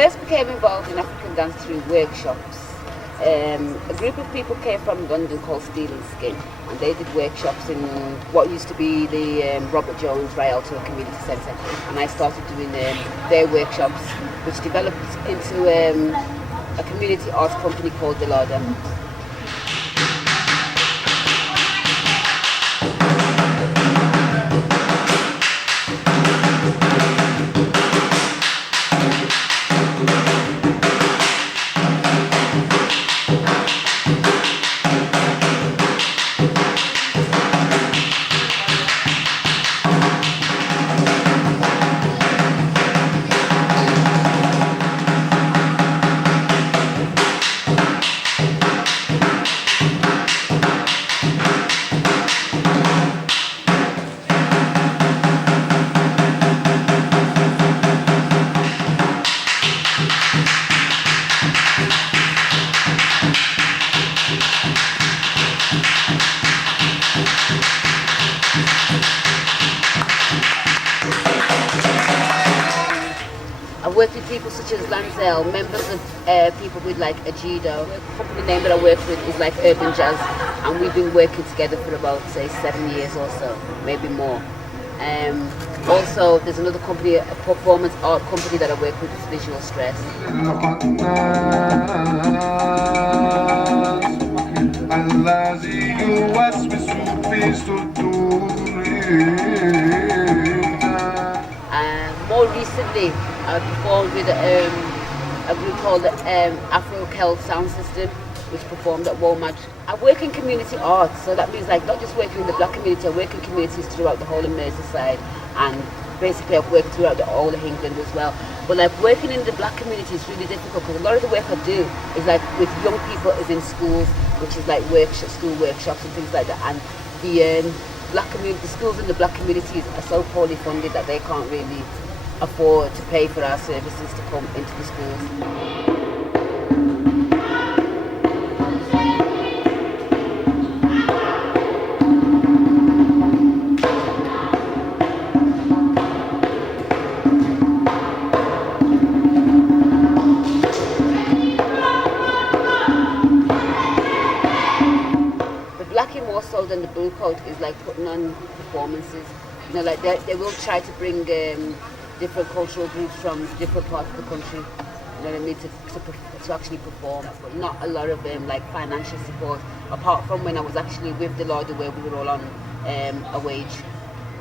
first became involved in African dance through workshops. A group of people came from London called Steel and Skin, and they did workshops in what used to be the Robert Jones Rialto Community Centre, and I started doing their workshops, which developed into a community arts company called Delado. I've worked with people such as Lanzel, members of people with like Ajido. The company name that I work with is like Urban Jazz, and we've been working together for about, say, 7 years or so, maybe more. Also, there's another company, a performance art company that I work with, is Visual Stress. More recently, I performed with a group called Afro Celt Sound System, which performed at Walmart. I work in community arts, so that means like not just working in the black community, I work in communities throughout the whole of Merseyside, and basically I've worked throughout the whole of England as well. But like working in the black community is really difficult because a lot of the work I do is like with young people, is in schools, which is like school workshops and things like that. And the black community, the schools in the black communities are so poorly funded that they can't really afford to pay for our services to come into the schools. The blackie more so than the blue coat is like putting on performances. You know, like they will try to bring different cultural groups from different parts of the country, you know what I mean, to actually perform, but not a lot of like financial support, apart from when I was actually with Delado where we were all on a wage.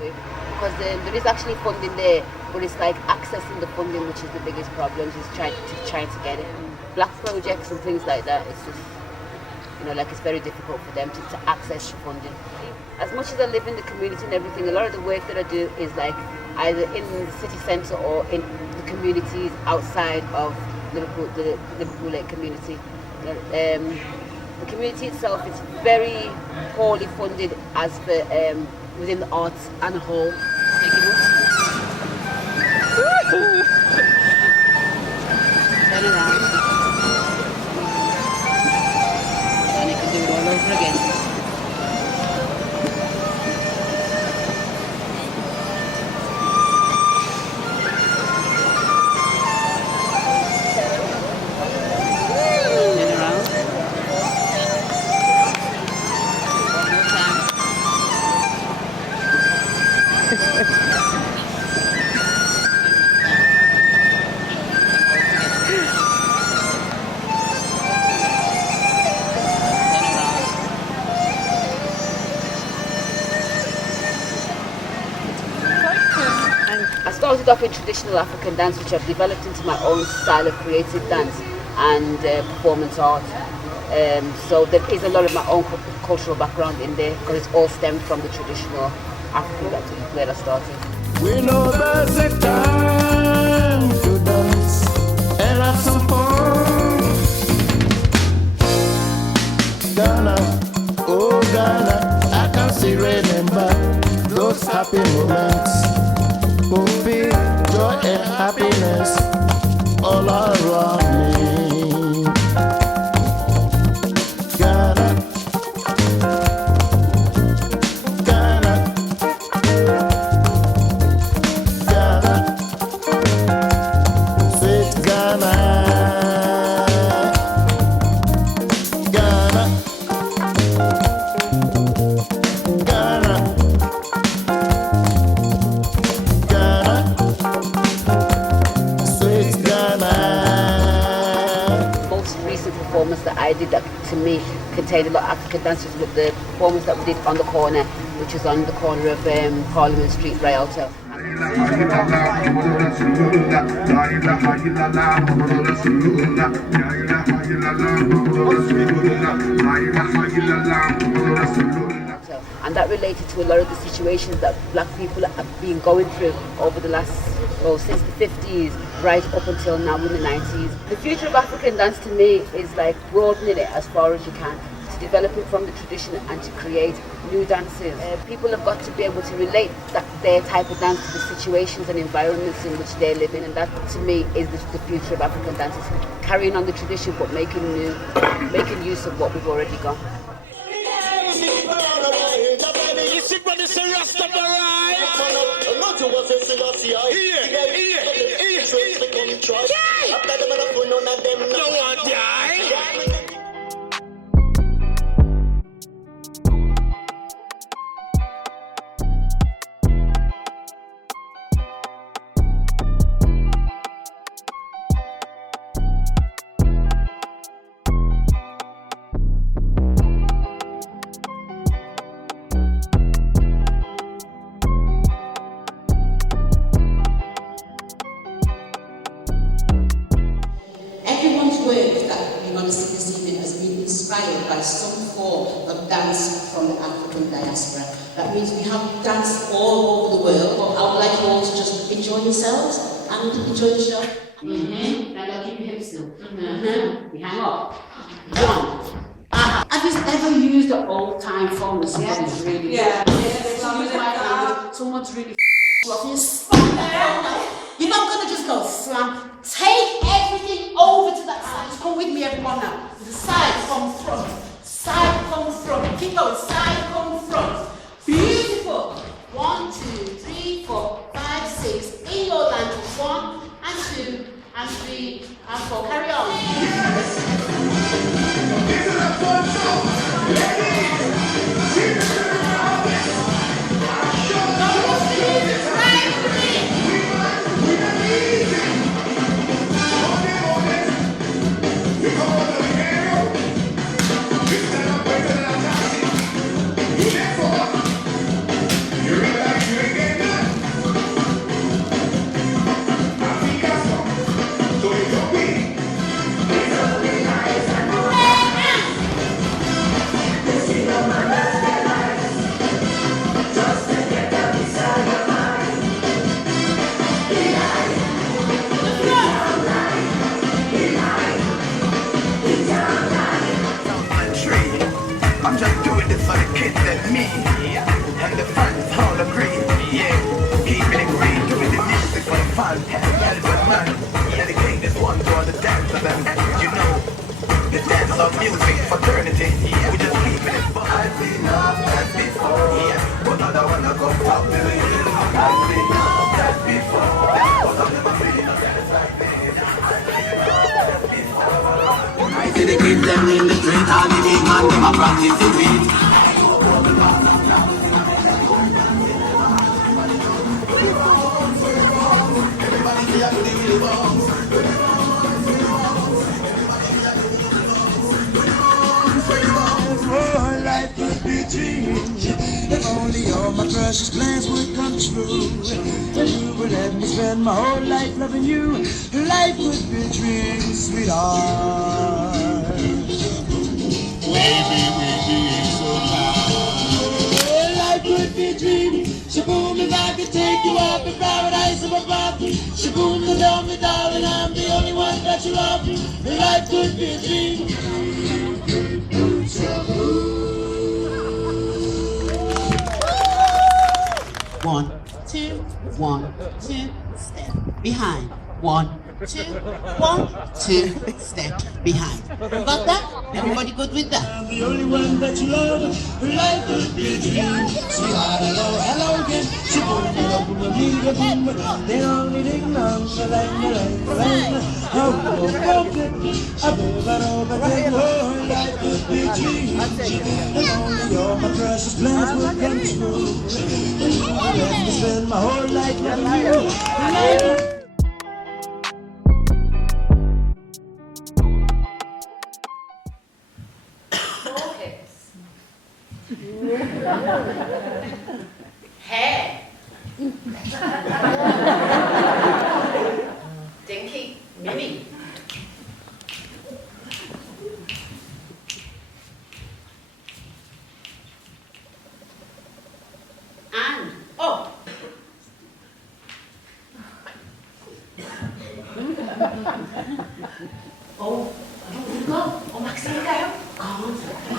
Because there is actually funding there, but it's like accessing the funding which is the biggest problem, is trying to get it. Black projects and things like that, it's just, you know, like it's very difficult for them to access funding. As much as I live in the community and everything, a lot of the work that I do is like either in the city centre or in the communities outside of Liverpool, the Liverpool Lake community. The community itself is very poorly funded as for within the arts and a whole. Turn around. Then you can do it all over again. I started off in traditional African dance, which I've developed into my own style of creative dance and performance art. So there is a lot of my own cultural background in there because it's all stemmed from the traditional African dance where I started. We know there's a time to dance and have some fun. Ghana, oh Ghana, I can still remember those happy moments. Movie, joy and happiness all around me. Ghana, Ghana, Ghana, sweet Ghana. I did that to me contained a lot of African dances with the performance that we did on the corner, which is on the corner of Parliament Street, Rialto. And that related to a lot of the situations that black people have been going through over the last, since the 50s, right up until now in the 90s. The future of African dance to me is like broadening it as far as you can, to develop it from the tradition and to create new dances. People have got to be able to relate their type of dance to the situations and environments in which they live in, and that to me is the future of African dances. Carrying on the tradition but making use of what we've already got. By some form of dance from the African diaspora. That means we have dance all over the world, but I would like you all to just enjoy yourselves and enjoy the show. Now keep your hips still. We hang up. One. Have you ever used an old-time phone that somebody's really... Yeah. Someone's really You're not going to just go slam. Take everything over to that side. Come with me, everyone now. The side, come front. Side, come front. Keep going. Side, come front. Beautiful. 1, 2, 3, 4, 5, 6. In your line. 1 and 2 and 3 and 4. Carry on. If only all my precious plans would come true, and you would let me spend my whole life loving you. Life would be a dream, sweetheart. Maybe we'll be so high. Life would be a dream. Shaboom, if I could take you up in paradise of above. Shaboom, tell me, darling, I'm the only one that you love. Life could be a dream. Shaboom. 1, 2, 1, 2, step behind. 1, 2, 1, 2, step behind. Got that? Everybody good with that? I'm the only one that you love. Life could be a dream. Sweetheart, hello, hello again. She won't get up with me, but they only take long. Life could be a dream. If only all my precious plans would come true. Let me spend my whole life loving you. Hair. Dinky. Mini. And, oh. Oh, I don't want to go. Oh, Maxine, go. Come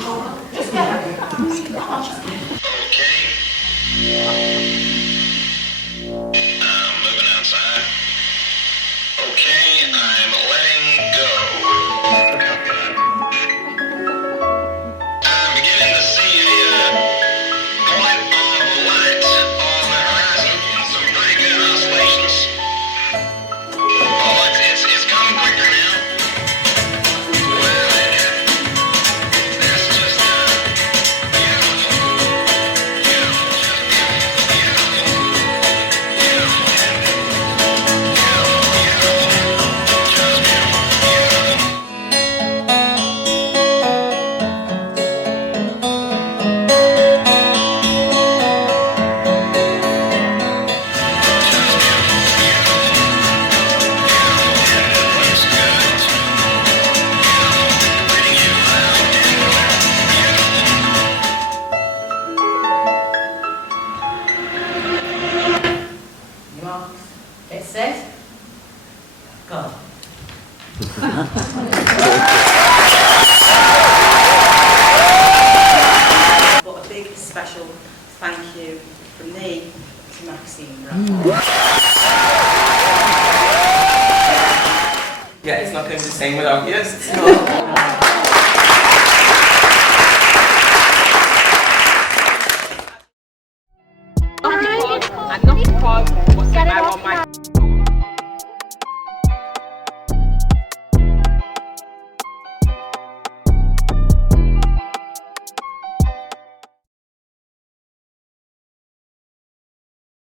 on. Just go. Come on, just go. I'm moving outside. Okay, I'm letting go. I'm beginning to see the point of light on the horizon. Some pretty good oscillations. Oh, it's coming quicker now. Well, that's just It says, go. But a big special thank you from me to Maxine Brown. Yeah, it's not going to be the same without you. It's not. I'm not because what's in my